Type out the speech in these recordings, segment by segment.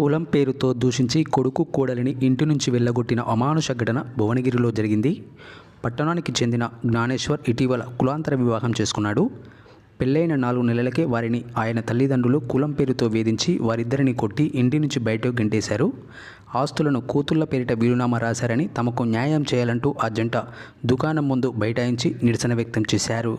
కులం పేరుతో దూషించి కొడుకు కోడలిని ఇంటి నుంచి వెళ్ళగొట్టిన అమానుష ఘటన భువనగిరిలో జరిగింది. పట్టణానికి చెందిన జ్ఞానేశ్వర్ ఇటీవల కులాంతర వివాహం చేసుకున్నాడు. పెళ్ళైన నాలుగు నెలలకే వారిని ఆయన తల్లిదండ్రులు కులం పేరుతో వేధించి వారిద్దరిని కొట్టి ఇంటి నుంచి బయటకు గెంటేశారు. ఆస్తులను కూతుళ్ళ పేరిట వీలునామా రాశారని తమకు న్యాయం చేయాలంటూ ఆ జంట దుకాణం ముందు బైఠాయించి నిరసన వ్యక్తం చేశారు.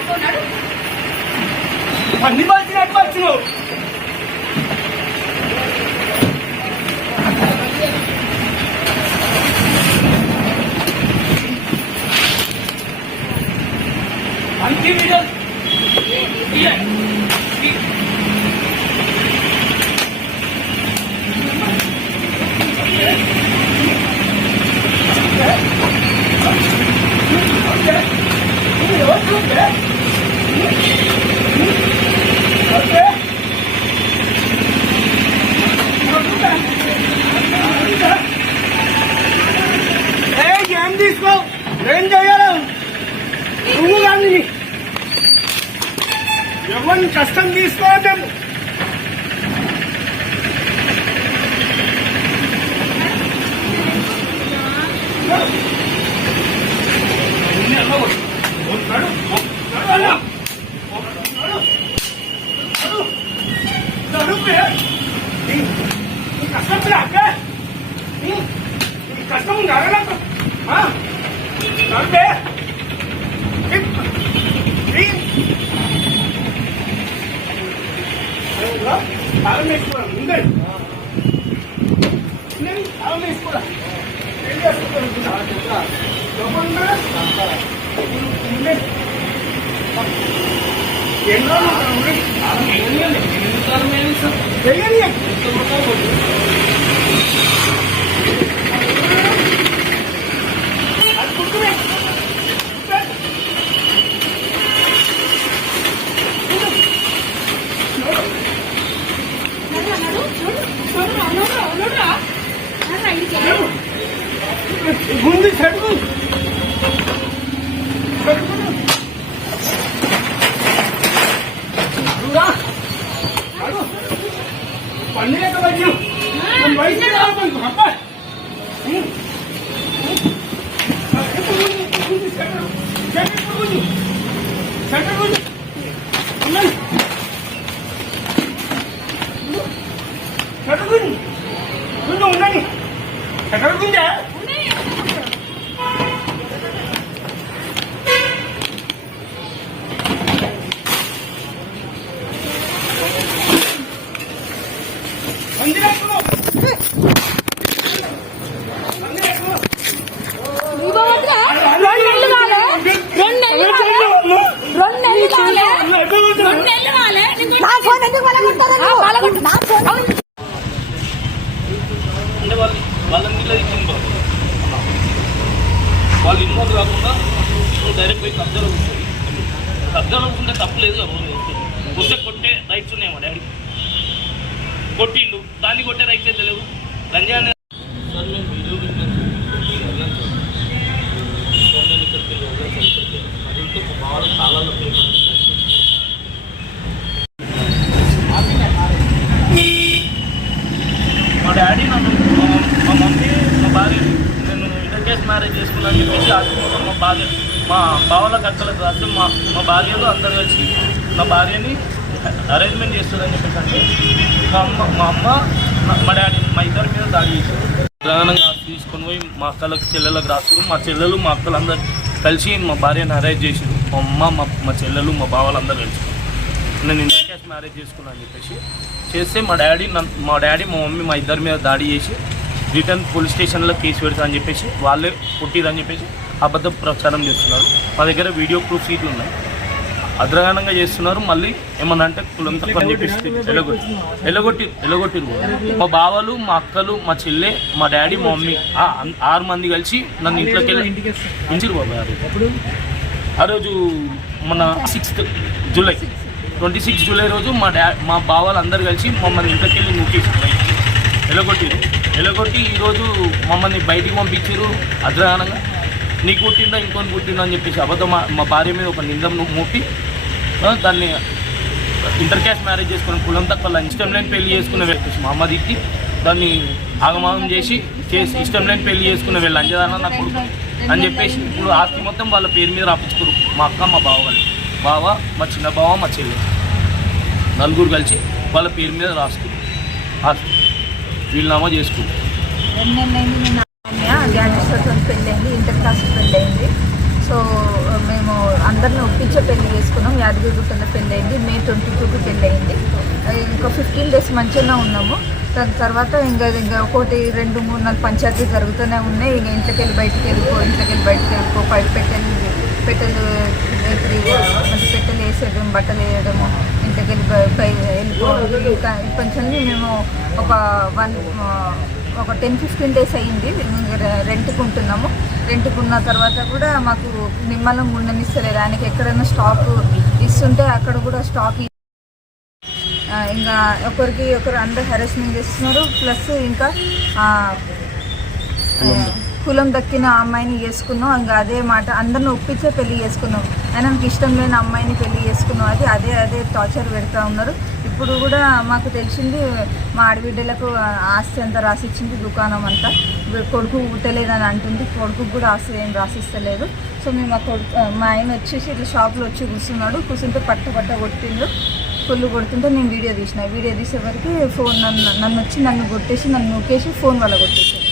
నర్రా బాగున్నాడు అన్ని వచ్చినట్టు వచ్చినావు అంతే వీడియో ఏం తీసుకో ఏం చేయాలి? నువ్వు కానీ ఎవరిని కష్టం తీసుకోవటం కష్టం కష్టం ఉంది? అంటే తాళం వేసుకోరా ముందే. తాళం వేసుకోరా ఏం చేసుకుంటారు ఎన్నో Sen de వాళ్ళు ఇన్వాల్వ్ కాకుండా నువ్వు డైరెక్ట్ పోయి కబ్జాలో కూర్చోండి కబ్జాలో కూర్చుంటే తప్పు లేదు కొట్టే కొట్టే రైట్స్ ఉన్నాయి మా డాడీ. కొట్టిండు. దాన్ని కొట్టే రైట్స్ అయితే లేవు. రంజాన్ అనే సార్ మేము వీడియో పెట్టాను నేను ఇక్కడికి వెళ్ళి ఒకసారి ఇక్కడికి వెళ్ళి అదంతా మా బావ కాలాల్లో పేరు మా డాడీ నన్ను మా- మా మమ్మీ మా భార్య నేను ఇంటర్ కేసు మ్యారేజ్ చేసుకున్నాను చెప్పేసి ఆశిస్తున్నాను మా భార్య మా బావల కట్టల రాసి మా మా భార్యలు అందరు కలిసి మా భార్యని అరేంజ్మెంట్ చేస్తుందని చెప్పేసి అంటే మా అమ్మ మా అమ్మ మా- డాడీ మా ఇద్దరి మీద దాడి చేశారు. ప్రధానంగా తీసుకొని పోయి మా అక్కలకు చెల్లెలకు రాస్తారు మా చెల్లెలు మా అక్కలు కలిసి మా భార్యను అరేంజ్ చేసారు మా అమ్మ మా మా చెల్లెలు మా బావలందరూ కలిసి. నేను ఇంటర్ క్యాష్ మ్యారేజ్ చేసుకున్నాను అని చెప్పేసి చేస్తే మా డాడీ మా డాడీ మా మమ్మీ మా ఇద్దరి మీద దాడి చేసి రిటర్న్ పోలీస్ స్టేషన్లో కేసు పెడతా అని చెప్పేసి వాళ్ళే పుట్టిరని చెప్పేసి అబద్ధ ప్రచారం చేస్తున్నారు. మా దగ్గర వీడియో ప్రూఫ్ ఇట్లు ఉన్నాయి. అద్రగానంగా చేస్తున్నారు మళ్ళీ ఏమన్నా అంటే కులం తక్కువ అని చెప్పేసి ఎలగొట్టి ఎలగొట్టి ఎలగొట్టి మా బావలు మా అక్కలు మా చెల్లె మా డాడీ మా మమ్మీ ఆరు మంది కలిసి నన్ను ఇంట్లోకి వెళ్ళి ఇంటికి బాబాయ్ ఆ రోజు. మన sixth July. Twenty six July రోజు మా డా మా బావాలు అందరు కలిసి మమ్మల్ని ఇంట్లోకి వెళ్ళి బయటికి ఎలగొట్టిరు ఎలగొట్టి ఈరోజు మమ్మల్ని బయటికి పంపించారు అద్రగానంగా నీకు కుట్టిందా ఇంకొని కుట్టిందా అని చెప్పేసి అబద్ధం మా- మా భార్య మీద ఒక నిందం మోపి దాన్ని ఇంటర్ క్యాస్ట్ మ్యారేజ్ చేసుకుని కులం తక్కువ ఇష్టం లేని పెళ్ళి చేసుకున్న వ్యక్తి మా అమ్మ దాన్ని ఆగమాగం చేసి చేసి ఇష్టం లేని పెళ్ళి చేసుకునే వీళ్ళు అంజదాన నా కొడుకు అని చెప్పేసి ఇప్పుడు ఆస్తి మొత్తం వాళ్ళ పేరు మీద రాపించుకోరు. మా అక్క మా బావ వాళ్ళు. బావ మా చిన్న బావ మా చెల్లి. నలుగురు కలిసి వాళ్ళ పేరు మీద రాసుకురు. ఆస్తి. వీళ్ళనామా చేసుకురు రెండు ఇంటర్ కాస్ట్ పెళ్ళయింది సో మేము అందరిని ఒప్పించే పెళ్ళి చేసుకున్నాం. యాదగిరిగుట్టలో పెళ్ళయింది మే ట్వంటీ టూకి పెళ్ళయింది ఇంకా ఫిఫ్టీన్ డేస్ మంచిగానే ఉన్నాము. దాని తర్వాత ఇంకా ఇంకా ఒకటి రెండు మూడు నాలుగు పంచాయతీ జరుగుతూనే ఉన్నాయి. ఇంకా ఇంట్లోకి వెళ్ళి బయటికి వెళ్ళిపో ఇంట్లోకి వెళ్ళి వెళ్ళిపో పై పెట్టెలు పెట్టెలు రేత్రి మంచి పెట్టెలు వేసేయడం బట్టలు వేయడము ఇంట్లోకి వెళ్ళి వెళ్ళిపోవడం కొంచెం మేము ఒక వన్ ఒక టెన్ ఫిఫ్టీన్ డేస్ అయ్యింది రెంట్కి ఉంటున్నాము రెంట్కి ఉన్న తర్వాత కూడా మాకు నిమ్మలం ఉండనిస్తలేదు ఆయనకి ఎక్కడైనా స్టాక్ ఇస్తుంటే అక్కడ కూడా స్టాక్ ఇంకా ఒకరికి ఒకరు అందరు హెరాస్మెంట్ చేస్తున్నారు ప్లస్ ఇంకా కులం దక్కిన అమ్మాయిని చేసుకున్నాం ఇంకా అదే మాట అందరిని ఒప్పించే పెళ్ళి చేసుకున్నాం అయినా నాకు ఇష్టం లేని అమ్మాయిని పెళ్ళి చేసుకున్నాం అది అదే అదే టార్చర్ పెడతా ఉన్నారు. ఇప్పుడు కూడా మాకు తెలిసింది మా ఆడబిడ్డలకు ఆస్తి అంతా రాసిచ్చింది దుకాణం అంతా. ఇప్పుడు కొడుకు పుట్టలేదని అంటుంది. కొడుకు కూడా ఆస్తి ఏం రాసిస్తలేదు. సో మేము మా కొడుకు మా ఆయన వచ్చేసి ఇట్లా షాప్లో వచ్చి కూర్చున్నాడు. కూర్చుంటే పట్ట పట్ట కొట్టిండు. ఫుల్ కొడుతుంటే నేను వీడియో తీసిన. వీడియో తీసేవరకు ఫోన్ నన్ను నన్ను వచ్చి నన్ను కొట్టేసి నన్ను నొక్కేసి ఫోన్ వల్ల కొట్టేసాను